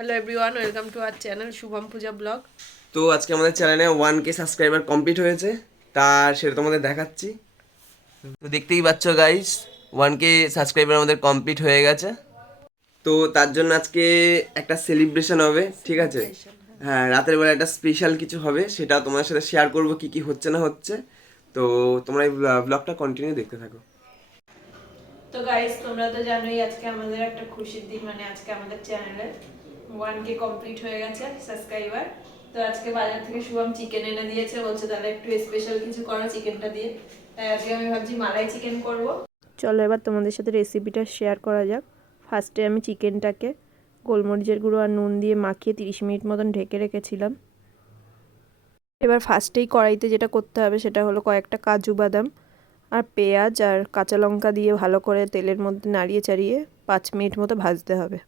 Hello everyone, welcome to our channel Shubham Puja blog. তো আজকে আমাদের চ্যানেলে 1K সাবস্ক্রাইবার কমপ্লিট হয়েছে, তার সেটা তোমাদের দেখাচ্ছি। তো দেখতেই পাচ্ছ গাইস, 1K সাবস্ক্রাইবার আমাদের কমপ্লিট হয়ে গেছে। তো তার জন্য আজকে একটা সেলিব্রেশন হবে, ঠিক আছে? হ্যাঁ, রাতের বেলা একটা স্পেশাল কিছু হবে, সেটা তোমাদের সাথে শেয়ার করব কি কি হচ্ছে না হচ্ছে। তো তোমরা এই ব্লগটা কন্টিনিউ দেখতে থাকো। তো গাইস, তোমরা তো জানোই আজকে আমাদের একটা খুশির দিন, মানে আজকে আমাদের চ্যানেলে 1K কমপ্লিট হয়ে গেছে সাবস্ক্রাইবার। তো আজকে বাজার থেকে শুভম চিকেন এনে দিয়েছে, বলছে তাহলে একটু স্পেশাল কিছু করো চিকেনটা দিয়ে। তাই আজকে আমি ভাবছি মালাই চিকেন করব। চলো এবার তোমাদের সাথে রেসিপিটা শেয়ার করা যাক। ফার্স্টে আমি চিকেনটাকে গোলমরিচের গুঁড়ো আর নুন দিয়ে মাখিয়ে 30 মিনিট মতন ঢেকে রেখেছিলাম। এবার ফার্স্টেই কড়াইতে যেটা করতে হবে সেটা হলো কয়েকটা কাজু বাদাম আর পেঁয়াজ আর কাঁচা লঙ্কা দিয়ে ভালো করে তেলের মধ্যে নাড়িয়ে চাড়িয়ে 5 মিনিট মতো ভাজতে হবে।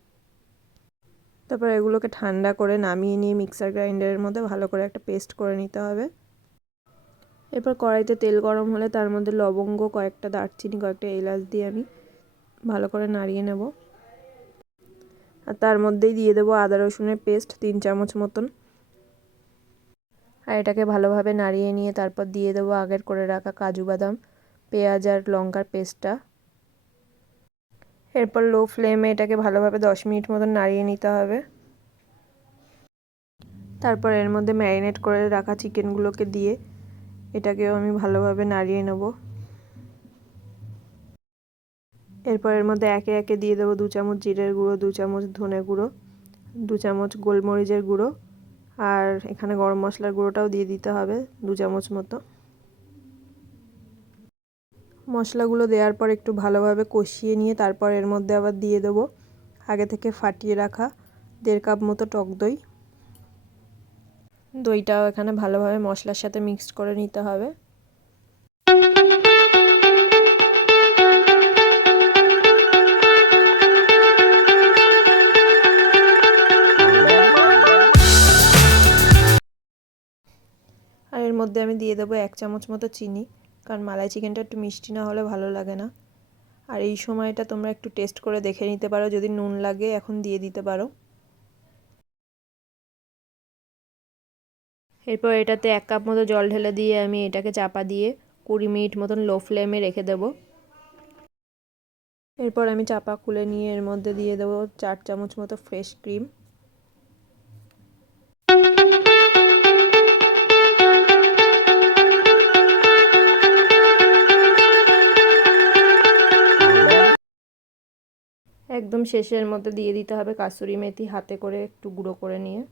তারপর এগুলোকে ঠান্ডা করে নামিয়ে নিয়ে মিক্সার গ্রাইন্ডারের মধ্যে ভালো করে একটা পেস্ট করে নিতে হবে। এরপর কড়াইতে তেল গরম হলে তার মধ্যে লবঙ্গ, কয়েকটা দারচিনি, কয়েকটা এলাচ দিয়ে আমি ভালো করে নাড়িয়ে নেব। আর তার মধ্যেই দিয়ে দেবো আদা রসুনের পেস্ট 3 চামচ মতন। আর এটাকে ভালোভাবে নাড়িয়ে নিয়ে তারপর দিয়ে দেবো আগের করে রাখা কাজু বাদাম, পেঁয়াজ আর লঙ্কার পেস্টটা। এরপর লো ফ্লেমে এটাকে ভালোভাবে 10 মিনিট মতন নাড়িয়ে নিতে হবে। তারপর এর মধ্যে ম্যারিনেট করে রাখা চিকেনগুলোকে দিয়ে এটাকেও আমি ভালোভাবে নাড়িয়ে নেব। এরপর এর মধ্যে একে একে দিয়ে দেবো 2 চামচ জিরের গুঁড়ো, 2 চামচ ধনে গুঁড়ো, 2 চামচ গোলমরিচের গুঁড়ো, আর এখানে গরম মশলার গুঁড়োটাও দিয়ে দিতে হবে 2 চামচ মতো। মশলাগুলো দেওয়ার পর একটু ভালোভাবে কষিয়ে নিয়ে তারপর এর মধ্যে আবার দিয়ে দেবো আগে থেকে ফাটিয়ে রাখা 1.5 কাপ মতো টক দই। দইটাও এখানে ভালোভাবে মশলার সাথে মিক্সড করে নিতে হবে। আর এর মধ্যে আমি দিয়ে দেবো 1 চামচ মতো চিনি, কারণ মালাই চিকেনটা একটু মিষ্টি না হলে ভালো লাগে না। আর এই সময়টা তোমরা একটু টেস্ট করে দেখে নিতে পারো, যদি নুন লাগে এখন দিয়ে দিতে পারো। এরপর এটাতে 1 কাপ মতো জল ঢেলে দিয়ে আমি এটাকে চাপা দিয়ে 20 মিনিট মতন লো ফ্লেমে রেখে দেবো। এরপর আমি চাপা খুলে নিয়ে এর মধ্যে দিয়ে দেবো 4 চামচ মতো ফ্রেশ ক্রিম। একদম শেষের মধ্যে দিয়ে দিতে হবে কাসুরি মেথি, হাতে করে একটু গুঁড়ো করে নিয়ে।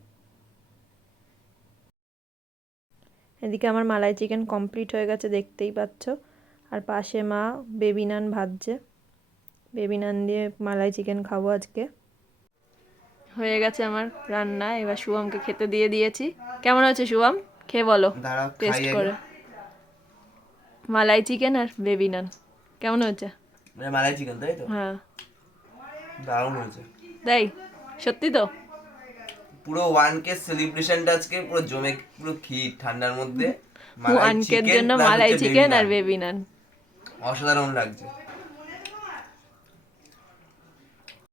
এদিকে আমার মালাই চিকেন কমপ্লিট হয়ে গেছে, দেখতেই পাচ্ছ। আর পাশে মা বেবি নান ভাজছে, বেবি নান দিয়ে মালাই চিকেন খাবো আজকে। হয়ে গেছে আমার রান্না, এবার শুভমকে খেতে দিয়ে দিয়েছি। কেমন হয়েছে শুভম, খেয়ে বলো টেস্ট করে। মালাই চিকেন আর বেবি নান কেমন হয়েছে? মালাই চিকেন, তাই তো? হ্যাঁ, দারুণ হয়েছে। তাই? সত্যি তো? পুরো 1K সেলিব্রেশনটা আজকে পুরো জমে, পুরো ক্ষীর ঠান্ডার মধ্যে মালাই 1K-র চিকেন জন্য প্লাস মালাই হচ্ছে বেবি চিকেন আর নান, বেবি নান। অসাধারণ লাগছে।